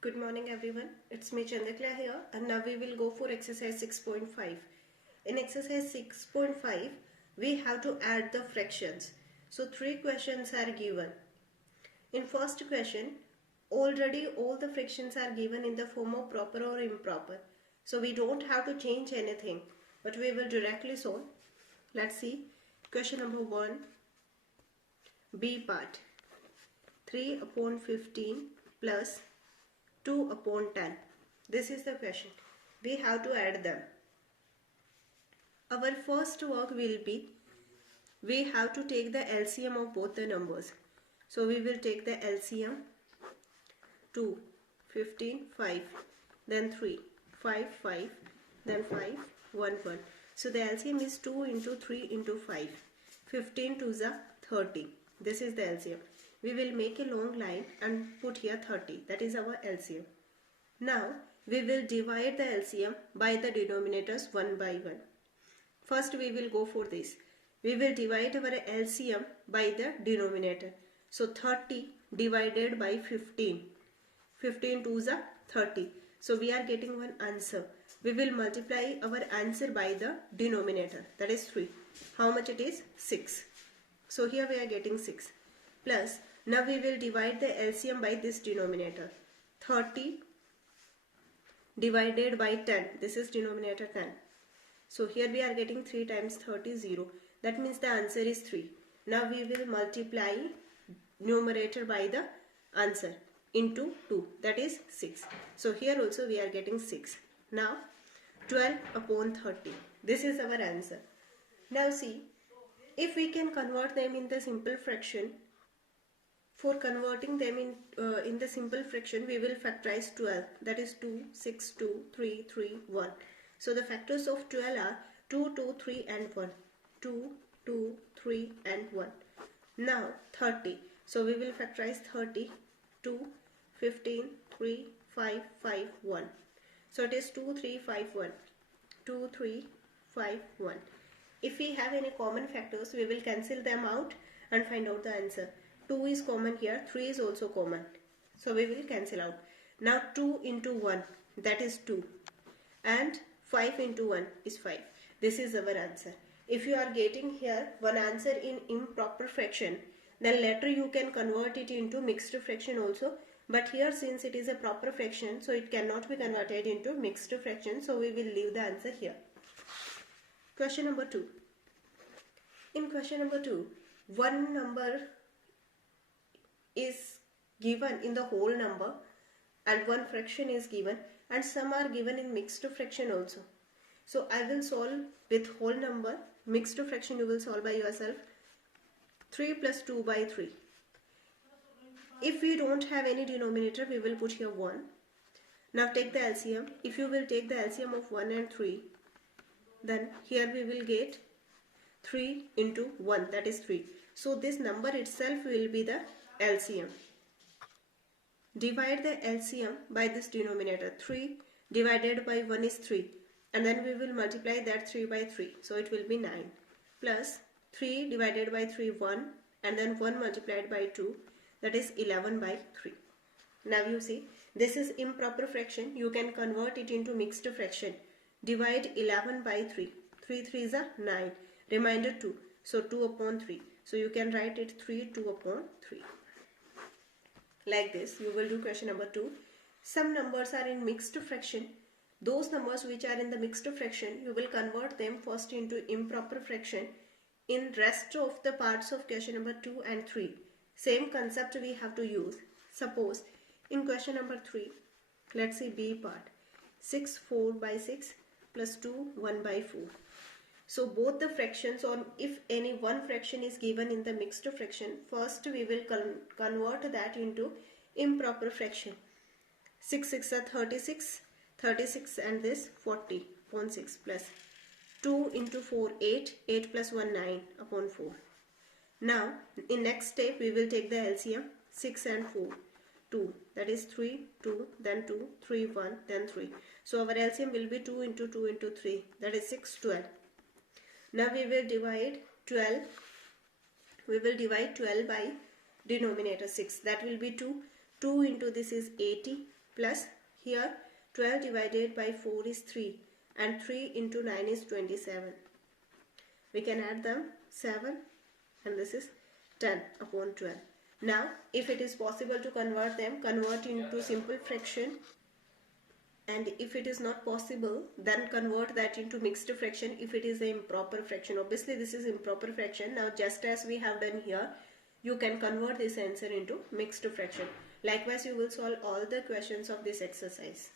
Good morning everyone, it's me Chandrakala here and now we will go for exercise 6.5. In exercise 6.5 we have to add the fractions. So 3 questions are given. In first question, already all the fractions are given in the form of proper or improper. So we don't have to change anything but we will directly solve. Let's see. Question number 1, B part. 3 upon 15 plus 2 upon 10. This is the question. We have to add them. Our first work will be, we have to take the LCM of both the numbers. So we will take the LCM 2, 15, 5, then 3, 5, 5, then 5, 1, 1. So the LCM is 2 into 3 into 5. 15 to the 30. This is the LCM. We will make a long line and put here 30. That is our LCM. Now we will divide the LCM by the denominators one by one. First we will go for this. We will divide our LCM by the denominator. So 30 divided by 15. 15 to the 30. So we are getting one answer. We will multiply our answer by the denominator. That is 3. How much it is? 6. So here we are getting 6. Plus, now we will divide the LCM by this denominator. 30 divided by 10. This is denominator 10. So here we are getting 3 times 30, 0. That means the answer is 3. Now we will multiply numerator by the answer into 2. That is 6. So here also we are getting 6. Now 12 upon 30. This is our answer. Now see, if we can convert them in the simple fraction, for converting them in the simple fraction, we will factorize 12. That is 2, 6, 2, 3, 3, 1. So the factors of 12 are 2, 2, 3 and 1. 2, 2, 3 and 1. Now 30. So we will factorize 30. 2, 15, 3, 5, 5, 1. So it is 2, 3, 5, 1. 2, 3, 5, 1. If we have any common factors, we will cancel them out and find out the answer. 2 is common here, 3 is also common. So we will cancel out. Now 2 into 1, that is 2. And 5 into 1 is 5. This is our answer. If you are getting here one answer in improper fraction, then later you can convert it into mixed fraction also. But here since it is a proper fraction, so it cannot be converted into mixed fraction. So we will leave the answer here. Question number 2. In question number 2, one number is given in the whole number and one fraction is given and some are given in mixed fraction also. So I will solve with whole number. Mixed fraction you will solve by yourself. 3 plus 2 by 3. If we don't have any denominator, we will put here 1. Now take the LCM. If you will take the LCM of 1 and 3, then here we will get 3 into 1, that is 3. So this number itself will be the LCM. Divide the LCM by this denominator. 3 divided by 1 is 3. And then we will multiply that 3 by 3. So it will be 9. Plus 3 divided by 3, 1. And then 1 multiplied by 2. That is 11 by 3. Now you see, this is improper fraction. You can convert it into mixed fraction. Divide 11 by 3. 3 3s are 9. Remainder 2. So 2 upon 3. So you can write it 3, 2 upon 3. Like this, you will do question number 2. Some numbers are in mixed fraction. Those numbers which are in the mixed fraction, you will convert them first into improper fraction in rest of the parts of question number 2 and 3. Same concept we have to use. Suppose in question number 3, let's see B part. 6, 4 by 6 plus 2, 1 by 4. So both the fractions, or if any one fraction is given in the mixed fraction, first we will convert that into improper fraction. 6 6 are 36, 36 and this 40 upon 6 plus 2 into 4 8, 8 plus 1 9 upon 4. Now in next step we will take the LCM 6 and 4. 2, that is 3, 2, then 2, 3, 1, then 3. So our LCM will be 2 into 2 into 3, that is 6, 12. Now we will divide 12. We will divide 12 by denominator 6. That will be 2. 2 into this is 80 plus here 12 divided by 4 is 3 and 3 into 9 is 27. We can add them 7 and this is 10 upon 12. Now if it is possible to convert them, convert into simple fraction, and if it is not possible then convert that into mixed fraction if it is an improper fraction. Obviously this is improper fraction. Now just as we have done here, you can convert this answer into mixed fraction. Likewise you will solve all the questions of this exercise.